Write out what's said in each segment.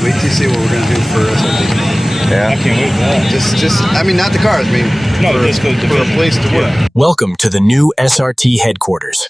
Wait till you see what we're gonna do for SRT. Yeah, I can't wait for that. I mean, not the cars. I mean, no, for a place to work. Welcome to the new SRT headquarters.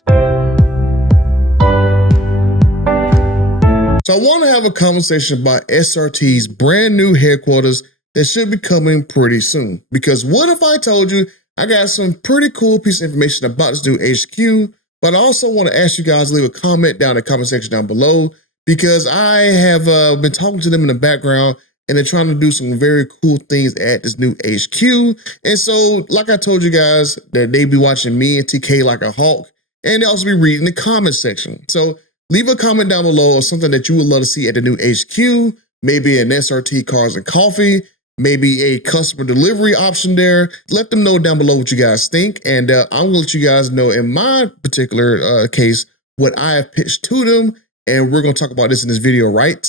So I want to have a conversation about SRT's brand new headquarters that should be coming pretty soon. Because what if I told you I got some pretty cool piece of information about this new HQ, but I also want to ask you guys to leave a comment down in the comment section down below, because I have been talking to them in the background and they're trying to do some very cool things at this new HQ. And so, like I told you guys, that they be watching me and TK like a hawk, and they also be reading the comment section. So leave a comment down below of something that you would love to see at the new HQ, maybe an SRT Cars and Coffee, maybe a customer delivery option there. Let them know down below what you guys think. And I'm gonna let you guys know in my particular case, what I have pitched to them. And we're gonna talk about this in this video right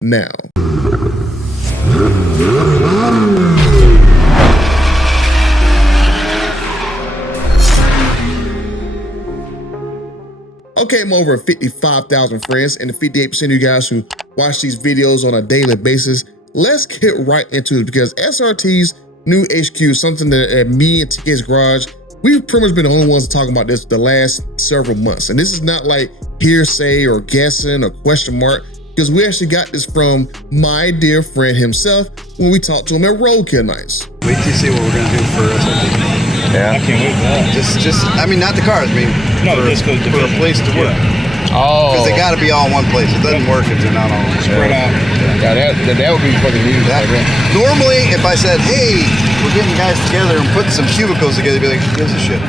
now. Okay, I'm over 55,000 friends, and the 58% of you guys who watch these videos on a daily basis. Let's get right into it, because SRT's new HQ is something that at me and TK's Garage, we've pretty much been the only ones talking about this the last several months. And this is not like hearsay or guessing or question mark, because we actually got this from my dear friend himself when we talked to him at Roadkill Nights. Wait till you see what we're gonna do for SRT. Yeah, I can't wait for that. I mean, not the cars. I mean, for a place to work. Oh, because they got to be all in one place. It doesn't work if they're not all spread out. Yeah, that would be fucking news. Normally, if I said, "Hey, we're getting guys together and putting some cubicles together," they'd be like, "Who gives a shit?"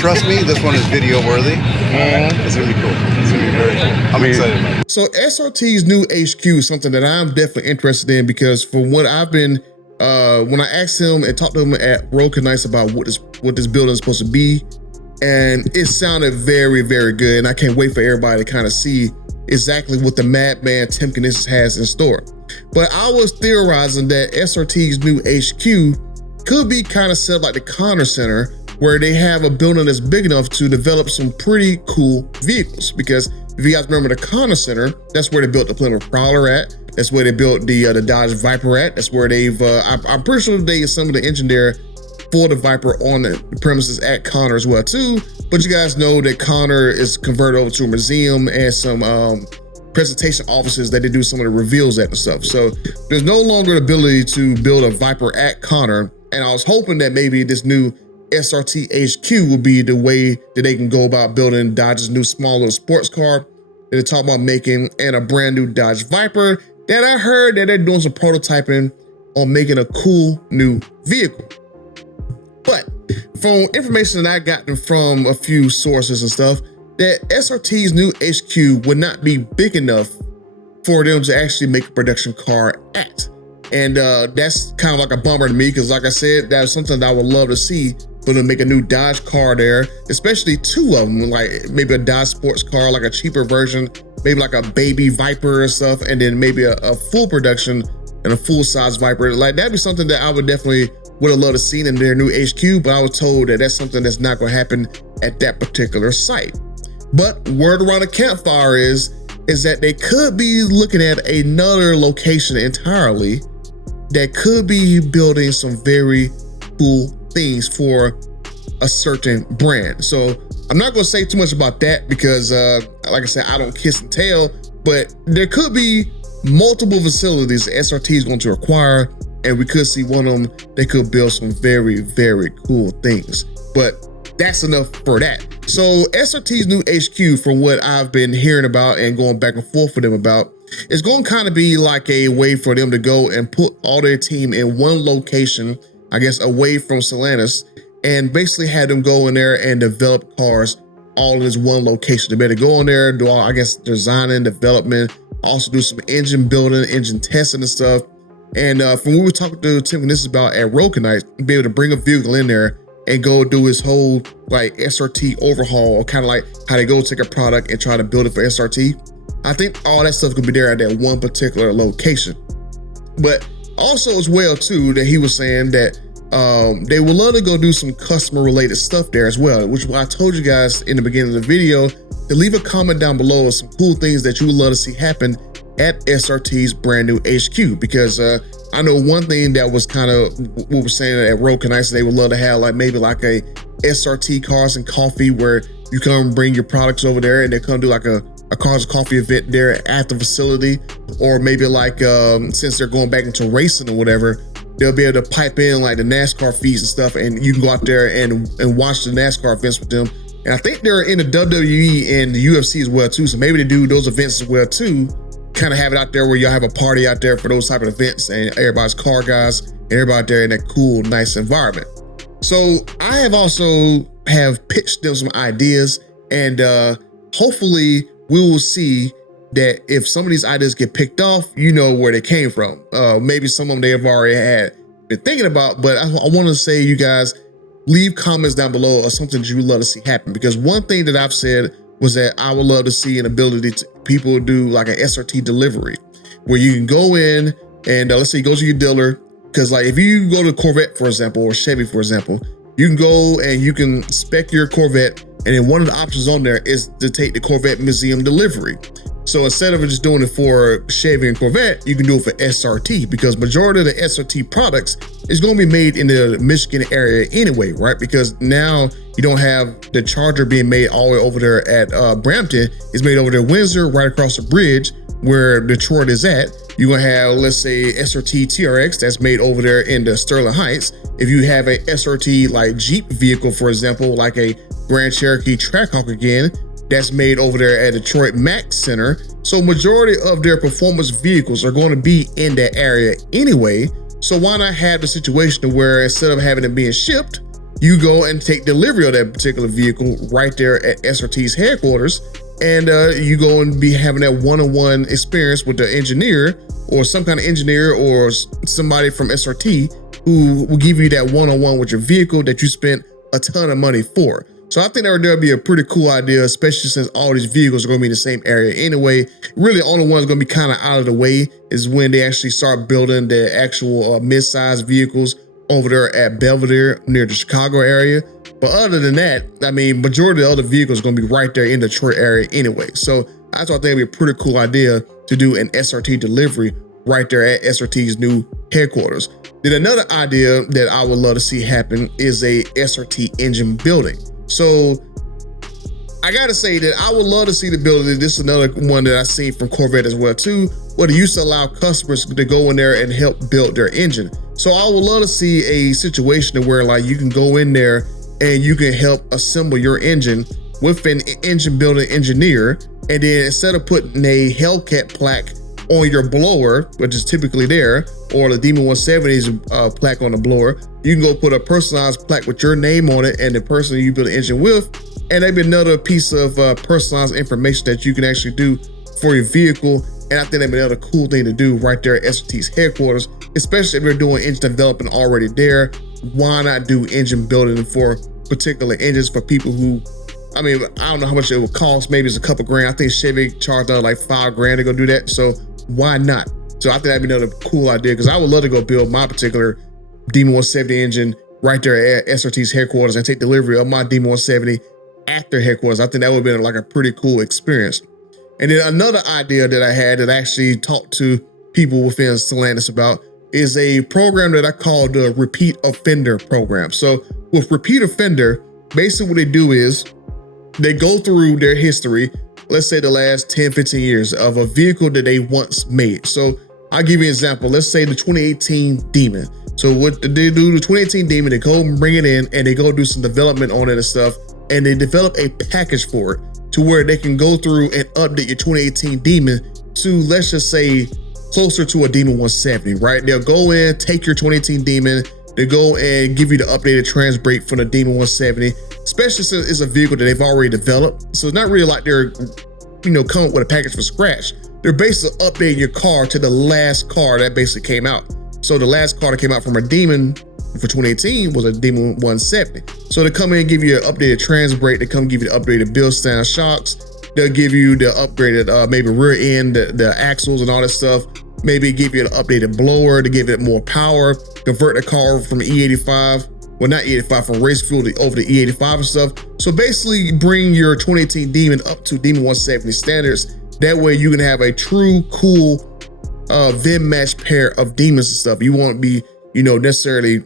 Trust me, this one is video worthy. It's gonna be cool. It's gonna be very cool. I'm excited about it. So SRT's new HQ is something that I'm definitely interested in, because from what I've been, when I asked him and talked to him at Roadkill Nights about what this building is supposed to be, and it sounded very, very good. And I can't wait for everybody to kind of see exactly what the madman Tim Kuniskis has in store. But I was theorizing that SRT's new HQ could be kind of set up like the Connor Center, where they have a building that's big enough to develop some pretty cool vehicles. Because if you guys remember the Connor Center, that's where they built the Plymouth Prowler at. That's where they built the Dodge Viper at. That's where they've, I'm pretty sure they assembled the engine there for the Viper on the premises at Connor as well too. But you guys know that Connor is converted over to a museum and some presentation offices that they do some of the reveals at and stuff. So there's no longer the ability to build a Viper at Connor. And I was hoping that maybe this new SRT HQ will be the way that they can go about building Dodge's new small little sports car that they're talking about making, and a brand new Dodge Viper that I heard that they're doing some prototyping on making a cool new vehicle. But from information that I gotten from a few sources and stuff, that SRT's new HQ would not be big enough for them to actually make a production car at. And that's kind of like a bummer to me, because like I said, that's something that I would love to see, for them to make a new Dodge car there, especially two of them, like maybe a Dodge sports car, like a cheaper version, maybe like a baby Viper and stuff, and then maybe a full production and a full size Viper. Like that'd be something that I would definitely would have loved to see in their new HQ, but I was told that that's something that's not going to happen at that particular site. But word around the campfire is that they could be looking at another location entirely that could be building some very cool things for a certain brand. So I'm not going to say too much about that, because like I said, I don't kiss and tell, but there could be multiple facilities that SRT is going to acquire, and we could see one of them, they could build some very, very cool things. But that's enough for that. So SRT's new HQ, from what I've been hearing about and going back and forth with them about, is going to kind of be like a way for them to go and put all their team in one location, I guess away from Stellantis, and basically have them go in there and develop cars all in this one location. They better go in there, do all, I guess, designing, development, also do some engine building, engine testing and stuff. And from what we were talking to Tim Kuniskis about at Roadkill Nights, be able to bring a vehicle in there and go do his whole like SRT overhaul, kind of like how they go take a product and try to build it for SRT. I think all that stuff could be there at that one particular location. But also as well too, that he was saying that they would love to go do some customer related stuff there as well, which I told you guys in the beginning of the video to leave a comment down below of some cool things that you would love to see happen at SRT's brand new HQ, because I know one thing that was kind of what we're saying at Road Kuniskis, they would love to have like maybe like a SRT Cars and Coffee where you come bring your products over there and they come do like a Cars and Coffee event there at the facility, or maybe like since they're going back into racing or whatever, they'll be able to pipe in like the NASCAR feeds and stuff, and you can go out there and watch the NASCAR events with them. And I think they're in the WWE and the UFC as well too, so maybe they do those events as well too. Kind of have it out there where y'all have a party out there for those type of events, and everybody's car guys and everybody out there in that cool, nice environment. So I have also pitched them some ideas, and hopefully we will see that if some of these ideas get picked off, you know where they came from. Maybe some of them they have already had been thinking about, but I want to say, you guys, leave comments down below or something that you would love to see happen. Because one thing that I've said was that I would love to see an ability to people do like an SRT delivery, where you can go in and let's say you go to your dealer, because like if you go to Corvette, for example, or Chevy, for example, you can go and you can spec your Corvette, and then one of the options on there is to take the Corvette museum delivery. So instead of just doing it for Chevy and Corvette, you can do it for SRT, because majority of the SRT products is going to be made in the Michigan area anyway, right? Because now you don't have the Charger being made all the way over there at Brampton. It's made over there Windsor, right across the bridge where Detroit is at. You're going to have, let's say, SRT TRX that's made over there in the Sterling Heights. If you have a SRT like Jeep vehicle, for example, like a Grand Cherokee Trackhawk again, that's made over there at Detroit Mack Center. So majority of their performance vehicles are going to be in that area anyway. So why not have the situation where instead of having it being shipped, you go and take delivery of that particular vehicle right there at SRT's headquarters, and you go and be having that one-on-one experience with the engineer or some kind of engineer or somebody from SRT who will give you that one-on-one with your vehicle that you spent a ton of money for. So I think that would be a pretty cool idea, especially since all these vehicles are going to be in the same area anyway. Really, the only one's going to be kind of out of the way is when they actually start building the actual mid-sized vehicles over there at Belvedere near the Chicago area. But other than that, I mean, majority of the other vehicles are going to be right there in the Detroit area anyway. So I thought that would be a pretty cool idea to do an SRT delivery right there at SRT's new headquarters. Then another idea that I would love to see happen is a SRT engine building. So I gotta say that I would love to see the building. This is another one that I've seen from Corvette as well too, where they used to allow customers to go in there and help build their engine. So I would love to see a situation where like you can go in there and you can help assemble your engine with an engine building engineer, and then instead of putting a Hellcat plaque on your blower, which is typically there, or the Demon 170's plaque on the blower, you can go put a personalized plaque with your name on it and the person you build the engine with, and that'd be another piece of personalized information that you can actually do for your vehicle. And I think that'd be another cool thing to do right there at SRT's headquarters, especially if they're doing engine development already there. Why not do engine building for particular engines for people who, I mean, I don't know how much it would cost. Maybe it's a couple grand. I think Chevy charged out like $5,000 to go do that. So why not? So I think that'd be another cool idea, because I would love to go build my particular Demon 170 engine right there at SRT's headquarters and take delivery of my Demon 170 at their headquarters. I think that would have been like a pretty cool experience. And then another idea that I had that I actually talked to people within Stellantis about is a program that I call the Repeat Offender Program. So with Repeat Offender, basically what they do is they go through their history, let's say the last 10, 15 years of a vehicle that they once made. So I'll give you an example. Let's say the 2018 Demon. So what they do, the 2018 Demon, they go and bring it in and they go do some development on it and stuff. And they develop a package for it to where they can go through and update your 2018 Demon to, let's just say, closer to a Demon 170, right? They'll go in, take your 2018 Demon, they go and give you the updated trans brake for the Demon 170, especially since it's a vehicle that they've already developed. So it's not really like they're, coming with a package from scratch. They're basically updating your car to the last car that basically came out. So the last car that came out from a Demon for 2018 was a Demon 170. So they come in and give you an updated trans brake, they come give you the updated build stand shocks, they'll give you the upgraded maybe rear end, the axles and all that stuff, maybe give you an updated blower to give it more power, convert the car from E85, well not E85, from race fuel over to E85 and stuff. So basically bring your 2018 Demon up to Demon 170 standards That way you can have a true cool VIN match pair of demons and stuff. You won't be, you know, necessarily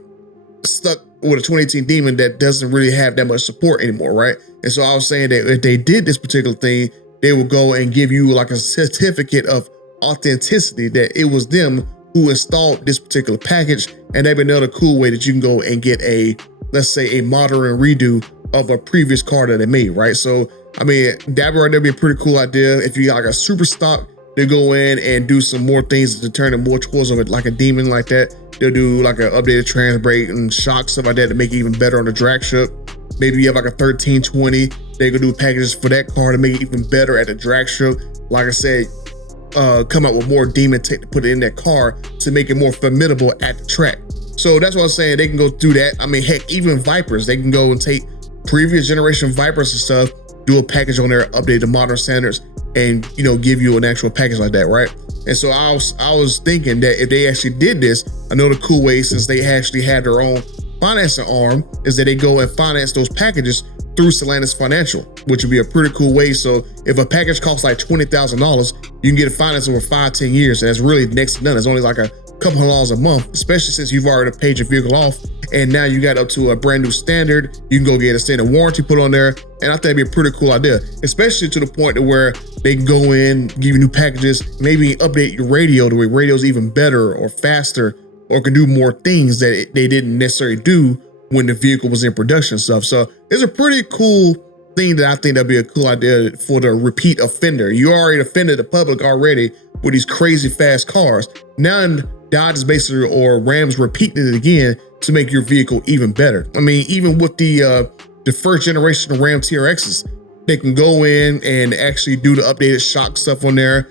stuck with a 2018 demon that doesn't really have that much support anymore, right? And so I was saying that if they did this particular thing, they would go and give you like a certificate of authenticity that it was them who installed this particular package. And that'd be another cool way that you can go and get a, let's say, a modern redo of a previous car that they made, right? So, I mean, that'd be a pretty cool idea. If you got like a super stock, they go in and do some more things to turn it more towards of it like a demon like that. They'll do like an updated trans brake and shock, stuff like that to make it even better on the drag strip. Maybe you have like a 1320, they could do packages for that car to make it even better at the drag strip. Like I said, come out with more demon tech to put it in that car to make it more formidable at the track. So that's what I'm saying, they can go through that. I mean, heck, even Vipers, they can go and take previous generation Vipers and stuff, do a package on there, update the modern standards, and, you know, give you an actual package like that, right? And so I was thinking that if they actually did this, another cool way, since they actually had their own financing arm, is that they go and finance those packages through Stellantis Financial, which would be a pretty cool way. So if a package costs like $20,000, you can get it financed over 5-10 years. And that's really next to none. It's only like a couple $100 a month, especially since you've already paid your vehicle off. And now you got up to a brand new standard. You can go get a standard warranty put on there. And I think it'd be a pretty cool idea, especially to the point to where they can go in, give you new packages, maybe update your radio to where radio's even better or faster, or can do more things that they didn't necessarily do when the vehicle was in production stuff. So it's a pretty cool thing that I think that'd be a cool idea for the repeat offender. You already offended the public already with these crazy fast cars. Now Dodge is basically, or Ram's repeating it again to make your vehicle even better. I mean, even with the first generation of Ram TRXs, they can go in and actually do the updated shock stuff on there.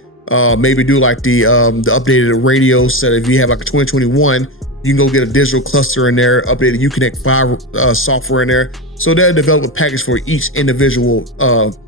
Maybe do like the updated radio set. If you have like a 2021, you can go get a digital cluster in there, updated Uconnect 5 software in there. So they'll develop a package for each individual,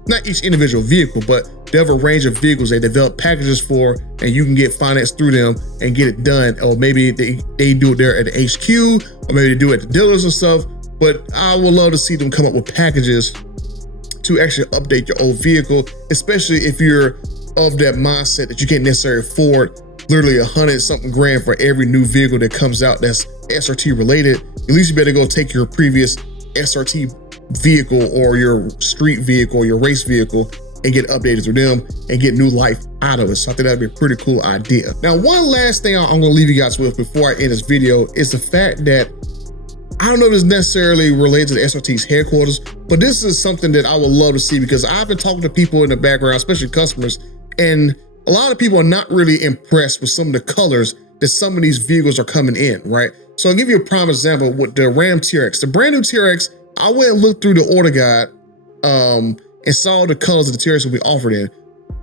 not each individual vehicle, but they have a range of vehicles they develop packages for, and you can get financed through them and get it done. Or maybe they do it there at the HQ, or maybe they do it at the dealers and stuff. But I would love to see them come up with packages to actually update your old vehicle, especially if you're of that mindset that you can't necessarily afford literally $100-something grand for every new vehicle that comes out that's SRT related. At least you better go take your previous SRT vehicle or your street vehicle or your race vehicle and get updated through them and get new life out of it. So I think that'd be a pretty cool idea. Now, one last thing I'm gonna leave you guys with before I end this video is the fact that I don't know if it's necessarily related to the SRT's headquarters, but this is something that I would love to see, because I've been talking to people in the background, especially customers, and a lot of people are not really impressed with some of the colors that some of these vehicles are coming in, right? So I'll give you a prime example with the Ram TRX. The brand new TRX, I went and looked through the order guide and saw the colors of the TRX will be offered in.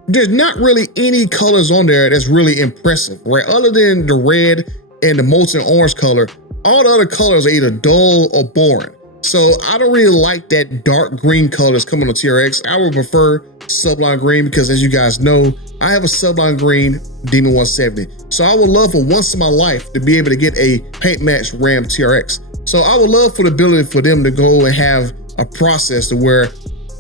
There's not really any colors on there that's really impressive, right? Other than the red and the molten orange color, all the other colors are either dull or boring. So I don't really like that dark green color that's coming on TRX. I would prefer Sublime Green, because as you guys know, I have a Sublime Green Demon 170. So I would love for once in my life to be able to get a paint match Ram TRX. So I would love for the ability for them to go and have a process to where,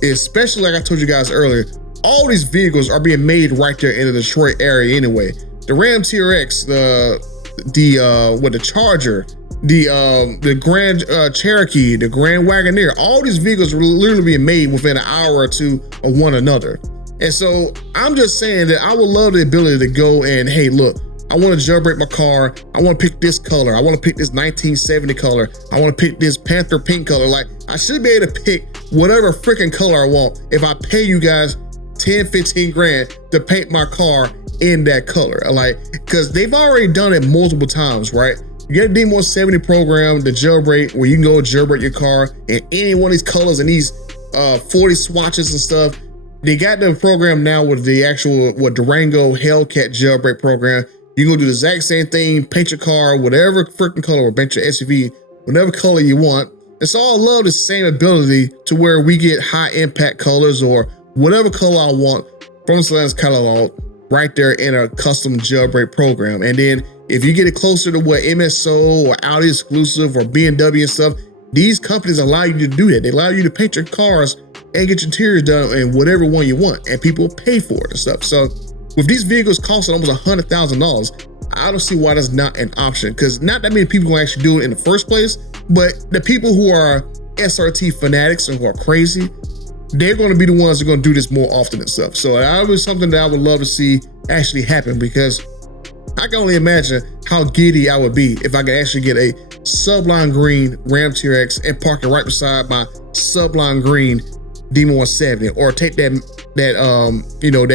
especially like I told you guys earlier, all these vehicles are being made right there in the Detroit area anyway. The Ram TRX, the Charger, the Grand Cherokee, the Grand Wagoneer, all these vehicles are literally being made within an hour or two of one another. And so I'm just saying that I would love the ability to go and, hey, look, I want to jailbreak my car. I want to pick this color. I want to pick this 1970 color. I want to pick this Panther pink color. Like, I should be able to pick whatever freaking color I want if I pay you guys 10, 15 grand to paint my car in that color. Like, because they've already done it multiple times, right? You get a D170 program, the jailbreak, where you can go jailbreak your car in any one of these colors and these 40 swatches and stuff. They got the program now with the actual Durango Hellcat jailbreak program. You can go do the exact same thing, paint your car, whatever freaking color, or paint your SUV, whatever color you want. And so I love the same ability to where we get high impact colors or whatever color I want from Stellantis catalog right there in a custom jailbreak program. And then if you get it closer to what MSO or Audi exclusive or BMW and stuff, these companies allow you to do that. They allow you to paint your cars and get your interiors done in whatever one you want, and people pay for it and stuff. So with these vehicles costing almost $100,000, I don't see why that's not an option, because not that many people can actually do it in the first place, but the people who are SRT fanatics and who are crazy, they're going to be the ones that are going to do this more often and stuff. So that was something that I would love to see actually happen, because I can only imagine how giddy I would be if I could actually get a Sublime Green Ram TRX and park it right beside my Sublime Green D170, or take that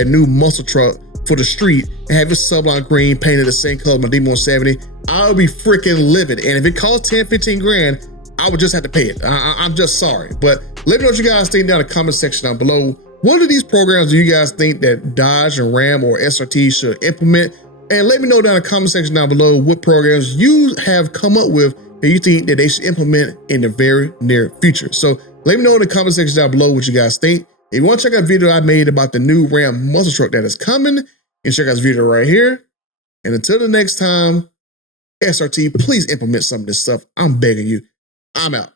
new muscle truck for the street and have it Sublime Green painted the same color as my D170. I would be freaking livid. And if it costs 10, 15 grand, I would just have to pay it. I'm just sorry. But let me know what you guys think down in the comment section down below. What of these programs do you guys think that Dodge and Ram or SRT should implement? And let me know down in the comment section down below what programs you have come up with that you think that they should implement in the very near future. So let me know in the comment section down below what you guys think. If you want to check out a video I made about the new Ram muscle truck that is coming, you can check out this video right here. And until the next time, SRT, please implement some of this stuff. I'm begging you. I'm out.